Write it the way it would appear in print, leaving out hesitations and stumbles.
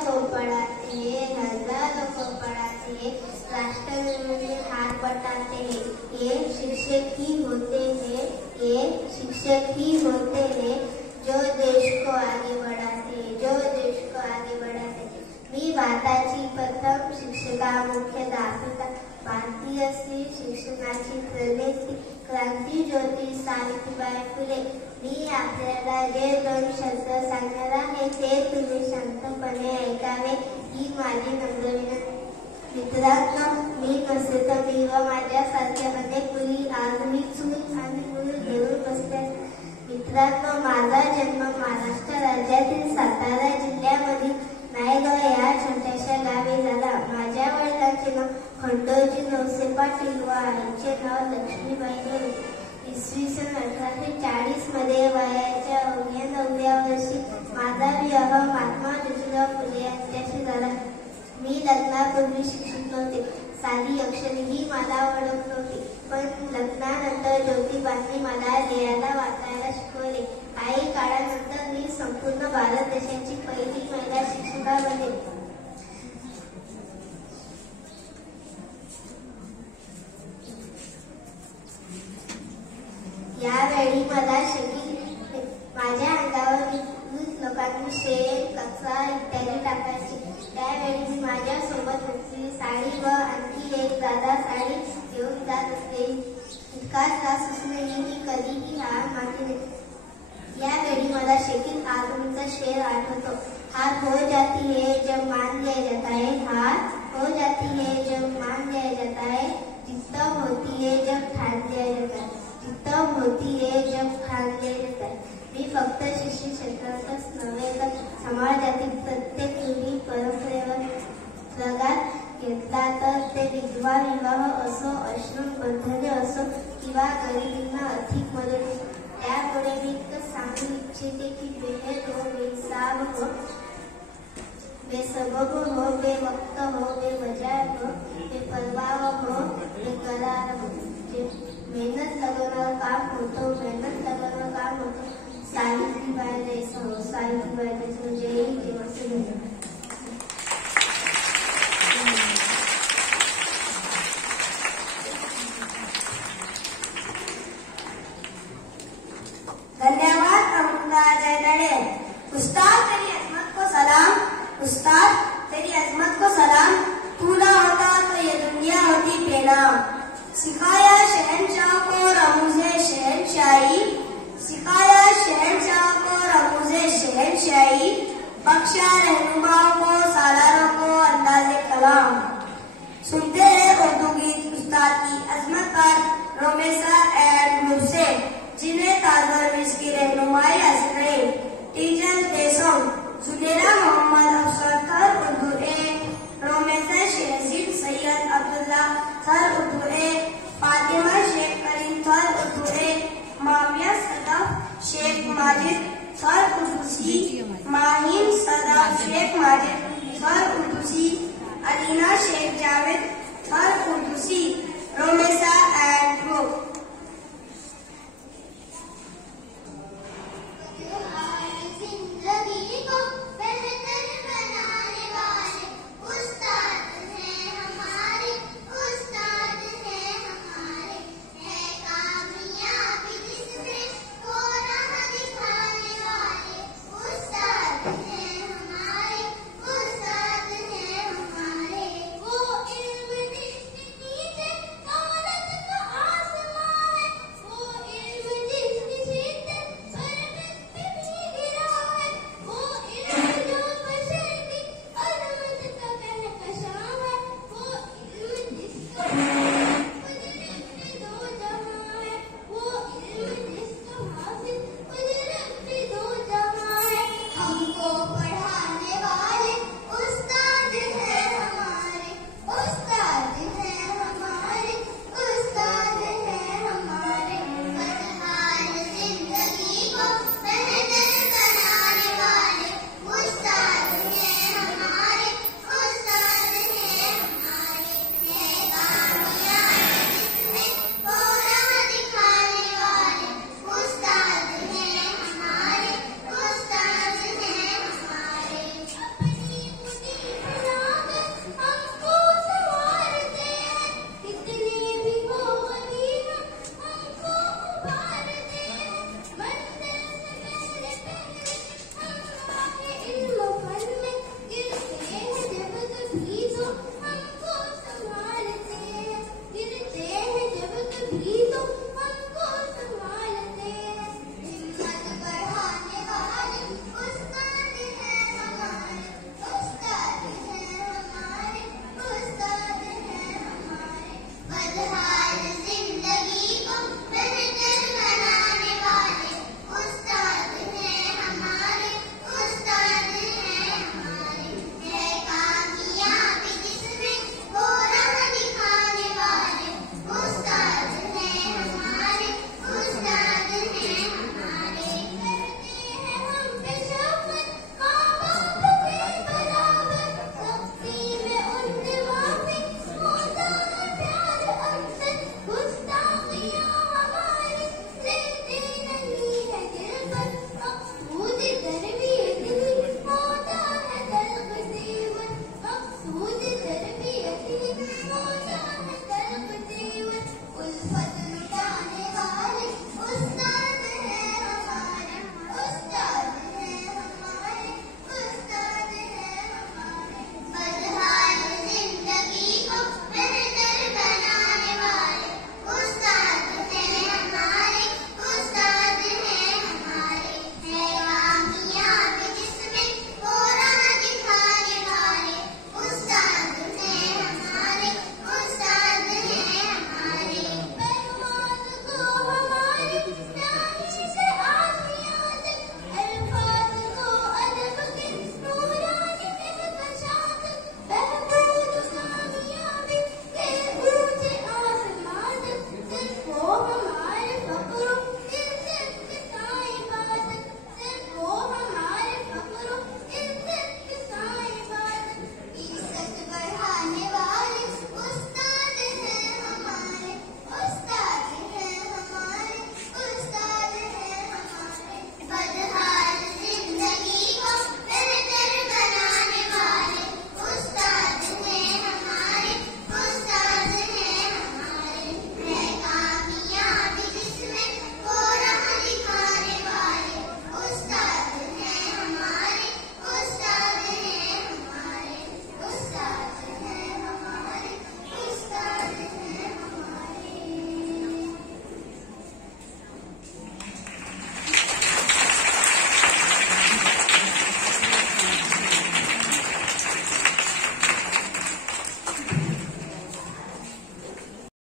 को पढ़ाते हैं, हजारों को पढ़ाते हैं, राष्ट्र निर्माण में हाथ बटाते हैं। ये शिक्षक ही होते हैं, ये शिक्षक ही होते हैं जो देश को आगे बढ़ाते हैं, जो देश को आगे बढ़ाते हैं। मी भारताची प्रथम शिक्षिका मुख्याध्यापिका भारतीय स्त्री शिक्षणाची प्रणेत्री क्रांतीज्योती सावित्रीबाई फुले। मी आपल्याला जे दोन शब्द सांगणार आहे ते तुम्ही शांतपणे ऐकावे ही माझी नम्र विनंती। मित्रांनो, मी नसते तर मी व माझ्यासारख्या अनेक मुली आजही चूल आणि मूल घेऊन बसल्या। मित्रांनो, माझा जन्म महाराष्ट्र राज्यातील सातारा जिल्ह्यामधील नायगाव या छोट्याशा गावी झाला। माझ्या वडिलांचे नाव खंडोजी नवसे पाटील व आईचे नाव लक्ष्मीबाई होते। इसवी सन 1840 मध्ये वयाच्या अवघ्या 9व्या वर्षी माझा विवाह महात्मा ज्योतिराव फुले यांच्याशी झाला। मी लग्नापूर्वी शिक्षित नव्हते, साधी अक्षरेही मला ओळख नव्हती, पण लग्नानंतर ज्योतिबांनी मला लिहायला वाचायला शिकवले। काही काळानंतर मी संपूर्ण भारत देशाची पहिली महिला शिक्षिका बनले। यावेळी मला माझ्या अंगावर लोकांनी शेण कचरा इत्यादी टाकायचे। त्यावेळी मी माझ्या सोबत असलेली साडी व आणखी एक दादा साडी घेऊन जात असते। इतका त्रास असूनही मी कधीही हार मानली नाही। यावेळी मला शेखील आजमीचा शेर आठवतो। हार हो जाती है जब मान लिया जाता है, हार हो जाती है जब मान लिया जाता है, जिद्द होती है जब ठान लिया जाता है, जिद्द होती है जब ठान लिया जाता है। मी फक्त शिक्षण क्षेत्रातच नव्हे तर समाजातील प्रत्येक रूढी परंपरेवर प्रघात घेतला तर ते विधवा विवाह असो, आश्रम बंधने असो किंवा गरिबींना अधिक मदत। त्यामुळे मी सांगू इच्छिते की बेहेद हो, बेहिसाब हो, बेसबब हो, बेवक्त हो, बेवजह हो, बेपरवाह हो, बेकरार हो। मेहनत लगवणारं काम होतं, मेहनत लगवणारं काम होतं। सावित्रीबाई देशमुख, सावित्रीबाई देशमुख जय हिंद। धन्यवाद अमृता जयदड़े। उस्ताद तेरी अजमत को सलाम, उस्ताद तेरी अजमत को सलाम। तू ना होता तो ये दुनिया होती बेनाम। सिखाया शहंशाह को रमूज़े शहंशाही, सिखाया शहंशाह को रमूज़े शहंशाही, बख्शा रहनुमाओं को सालारों को अंदाज़े कलाम। सुनते हैं उर्दू गीत उस्ताद की अजमत पर रोमेसा एंड मुर्से, जिन्हें ताजवर मिस की रहनुमाई हासिल रही। टीचर देशों जुनेरा मोहम्मद अफसर थर उर्दू ए, रोमेसा शहजीद सैयद अब्दुल्ला थर उर्दू ए, फातिमा शेख करीम थर उर्दू ए, माविया सदफ शेख माजिद थर उर्दू सी, माहिम सदफ शेख माजिद थर उर्दू सी, Alina Shaikh Javed third Urdu C. Romesa and group. हमको पढ़ा